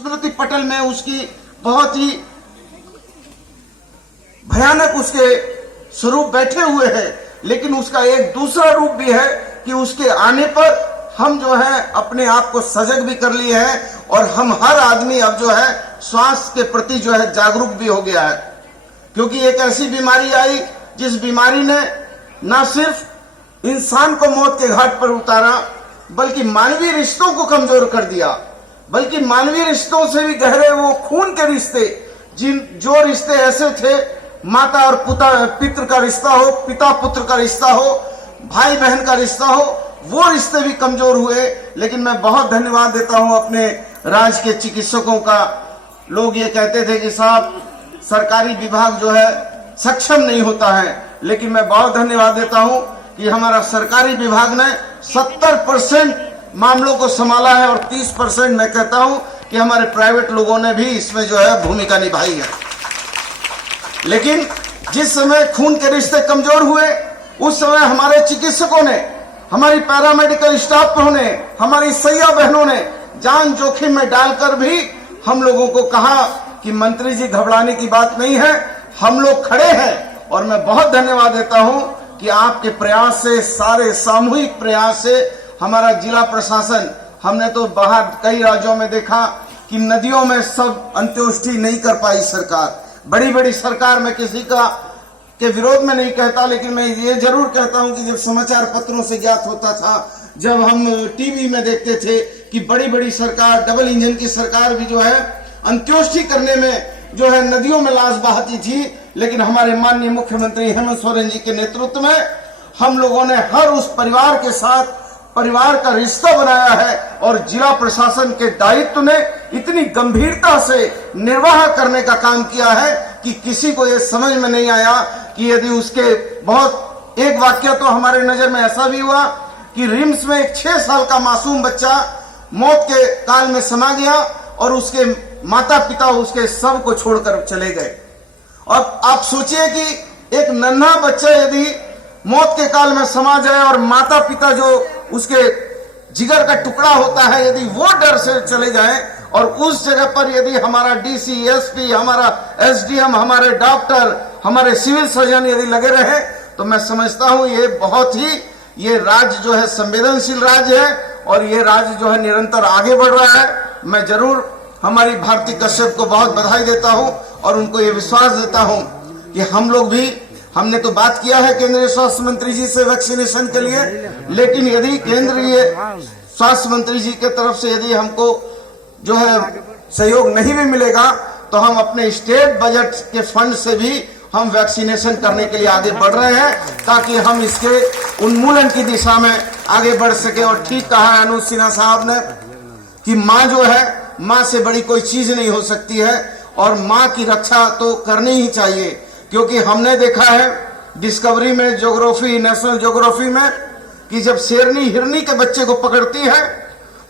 स्मृति पटल में उसकी बहुत ही भयानक उसके स्वरूप बैठे हुए हैं, लेकिन उसका एक दूसरा रूप भी है कि उसके आने पर हम जो है अपने आप को सजग भी कर लिए हैं और हम हर आदमी अब जो है स्वास्थ्य के प्रति जो है जागरूक भी हो गया है, क्योंकि एक ऐसी बीमारी आई जिस बीमारी ने न सिर्फ इंसान को मौत के घाट पर उतारा बल्कि मानवीय रिश्तों को कमजोर कर दिया, बल्कि मानवीय रिश्तों से भी गहरे वो खून के रिश्ते, जो रिश्ते ऐसे थे माता और पितृ का रिश्ता हो, पिता पुत्र का रिश्ता हो, भाई बहन का रिश्ता हो, वो रिश्ते भी कमजोर हुए। लेकिन मैं बहुत धन्यवाद देता हूं अपने राज्य के चिकित्सकों का। लोग ये कहते थे कि साहब सरकारी विभाग जो है सक्षम नहीं होता है, लेकिन मैं बहुत धन्यवाद देता हूं कि हमारा सरकारी विभाग ने 70% मामलों को संभाला है और 30% मैं कहता हूं कि हमारे प्राइवेट लोगों ने भी इसमें जो है भूमिका निभाई है। लेकिन जिस समय खून के रिश्ते कमजोर हुए उस समय हमारे चिकित्सकों ने, हमारी पैरामेडिकल स्टाफ ने, हमारी सैया बहनों ने जान जोखिम में डालकर भी हम लोगों को कहा कि मंत्री जी घबराने की बात नहीं है, हम लोग खड़े हैं। और मैं बहुत धन्यवाद देता हूं कि आपके प्रयास से, सारे सामूहिक प्रयास से हमारा जिला प्रशासन, हमने तो बाहर कई राज्यों में देखा कि नदियों में सब अंत्येष्टि नहीं कर पाई सरकार। बड़ी बड़ी सरकार में किसी का के विरोध में नहीं कहता, लेकिन मैं ये जरूर कहता हूं कि जब समाचार पत्रों से ज्ञात होता था, जब हम टीवी में देखते थे कि बड़ी बड़ी सरकार, डबल इंजन की सरकार भी जो है अंत्योष्टि करने में जो है नदियों में लाश बहाती थी, लेकिन हमारे माननीय मुख्यमंत्री हेमंत सोरेन जी के नेतृत्व में हम लोगों ने हर उस परिवार के साथ परिवार का रिश्ता बनाया है और जिला प्रशासन के दायित्व ने इतनी गंभीरता से निर्वाह करने का काम किया है कि किसी को यह समझ में नहीं आया कि यदि उसके बहुत एक वाक्य तो हमारे नजर में ऐसा भी हुआ कि रिम्स में एक 6 साल का मासूम बच्चा मौत के काल में समा गया और उसके माता पिता उसके शव को छोड़कर चले गए। अब आप सोचिए कि एक नन्हा बच्चा यदि मौत के काल में समा जाए और माता पिता जो उसके जिगर का टुकड़ा होता है, यदि वो डर से चले जाए और उस जगह पर यदि हमारा डीसी, एसपी, हमारा एसडीएम, हमारे डॉक्टर, हमारे सिविल सर्जन यदि लगे रहे, तो मैं समझता हूं ये बहुत ही, ये राज्य जो है संवेदनशील राज्य है और ये राज्य जो है निरंतर आगे बढ़ रहा है। मैं जरूर हमारी भारती कश्यप को बहुत बधाई देता हूं और उनको ये विश्वास देता हूं कि हम लोग भी, हमने तो बात किया है केंद्रीय स्वास्थ्य मंत्री जी से वैक्सीनेशन के लिए, लेकिन यदि केंद्रीय स्वास्थ्य मंत्री जी के तरफ से यदि हमको जो है सहयोग नहीं भी मिलेगा तो हम अपने स्टेट बजट के फंड से भी हम वैक्सीनेशन करने के लिए आगे बढ़ रहे हैं ताकि हम इसके उन्मूलन की दिशा में आगे बढ़ सके। और ठीक कहा है अनुज सिन्हा साहब ने कि माँ जो है, माँ से बड़ी कोई चीज नहीं हो सकती है और माँ की रक्षा तो करनी ही चाहिए, क्योंकि हमने देखा है डिस्कवरी में, ज्योग्राफी, नेशनल ज्योग्राफी में कि जब शेरनी हिरनी के बच्चे को पकड़ती है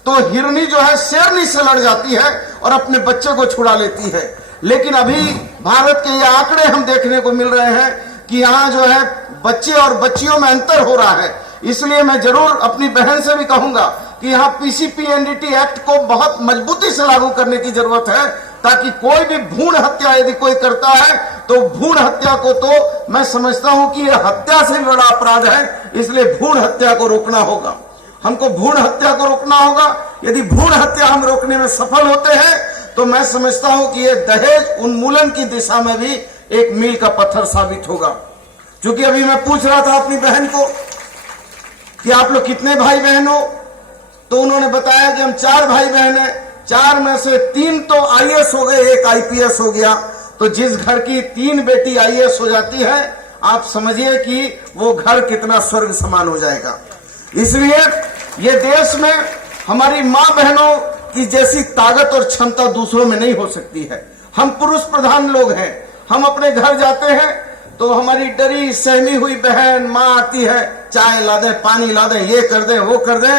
तो हिरनी जो है शेरनी से लड़ जाती है और अपने बच्चे को छुड़ा लेती है। लेकिन अभी भारत के ये आंकड़े हम देखने को मिल रहे हैं कि यहाँ जो है बच्चे और बच्चियों में अंतर हो रहा है। इसलिए मैं जरूर अपनी बहन से भी कहूंगा कि यहाँ पीसीपी एनडीटी एक्ट को बहुत मजबूती से लागू करने की जरूरत है ताकि कोई भी भ्रूण हत्या यदि कोई करता है तो भ्रूण हत्या को तो मैं समझता हूं कि यह हत्या से भी बड़ा अपराध है, इसलिए भ्रूण हत्या को रोकना होगा। हमको भ्रूण हत्या को रोकना होगा। यदि भ्रूण हत्या हम रोकने में सफल होते हैं तो मैं समझता हूं कि यह दहेज उन्मूलन की दिशा में भी एक मील का पत्थर साबित होगा। क्योंकि अभी मैं पूछ रहा था अपनी बहन को कि आप लोग कितने भाई बहन हो, तो उन्होंने बताया कि हम 4 भाई बहन हैं, 4 में से 3 तो आईएएस हो गए, 1 आईपीएस हो गया। तो जिस घर की 3 बेटी आईएएस हो जाती है, आप समझिए कि वो घर कितना स्वर्ग समान हो जाएगा। इसलिए ये देश में हमारी माँ बहनों की जैसी ताकत और क्षमता दूसरों में नहीं हो सकती है। हम पुरुष प्रधान लोग हैं, हम अपने घर जाते हैं तो हमारी डरी सहमी हुई बहन माँ आती है, चाय ला दे, पानी ला दे, ये कर दे, वो कर दे।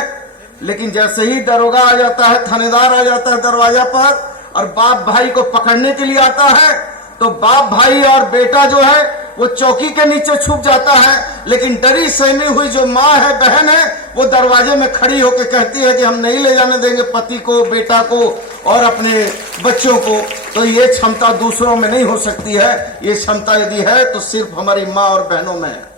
लेकिन जैसे ही दरोगा आ जाता है, थानेदार आ जाता है दरवाजा पर और बाप भाई को पकड़ने के लिए आता है, तो बाप भाई और बेटा जो है वो चौकी के नीचे छुप जाता है लेकिन डरी सहमी हुई जो माँ है, बहन है, वो दरवाजे में खड़ी होकर कहती है कि हम नहीं ले जाने देंगे पति को, बेटा को और अपने बच्चों को। तो ये क्षमता दूसरों में नहीं हो सकती है। ये क्षमता यदि है तो सिर्फ हमारी माँ और बहनों में है।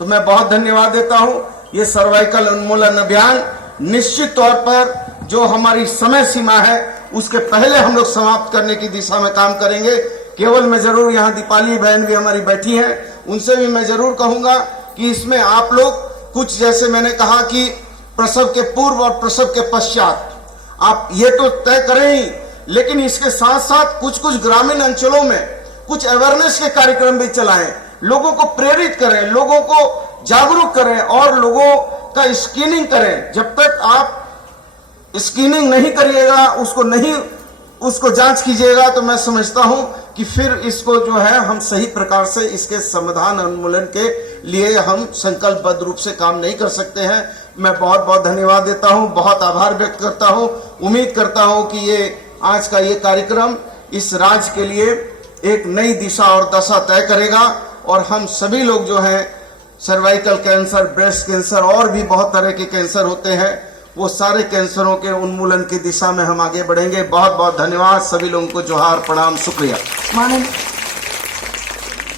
तो मैं बहुत धन्यवाद देता हूं। ये सर्वाइकल उन्मूलन अभियान निश्चित तौर पर जो हमारी समय सीमा है उसके पहले हम लोग समाप्त करने की दिशा में काम करेंगे। केवल मैं जरूर, यहाँ दीपाली बहन भी हमारी बैठी हैं, उनसे भी मैं जरूर कहूंगा कि इसमें आप लोग कुछ, जैसे मैंने कहा कि प्रसव के पूर्व और प्रसव के पश्चात आप ये तो तय करें ही, लेकिन इसके साथ साथ कुछ कुछ ग्रामीण अंचलों में कुछ अवेयरनेस के कार्यक्रम भी चलाएं, लोगों को प्रेरित करें, लोगों को जागरूक करें और लोगों का स्क्रीनिंग करें। जब तक आप स्क्रीनिंग नहीं करिएगा, उसको जांच कीजिएगा, तो मैं समझता हूं कि फिर इसको जो है हम सही प्रकार से इसके समाधान उन्मूलन के लिए हम संकल्पबद्ध रूप से काम नहीं कर सकते हैं। मैं बहुत बहुत धन्यवाद देता हूं, बहुत आभार व्यक्त करता हूं। उम्मीद करता हूं कि ये आज का ये कार्यक्रम इस राज्य के लिए एक नई दिशा और दशा तय करेगा और हम सभी लोग जो हैं सर्वाइकल कैंसर, ब्रेस्ट कैंसर और भी बहुत तरह के कैंसर होते हैं, वो सारे कैंसरों के उन्मूलन की दिशा में हम आगे बढ़ेंगे। बहुत बहुत धन्यवाद। सभी लोगों को जोहार, प्रणाम, शुक्रिया। माननीय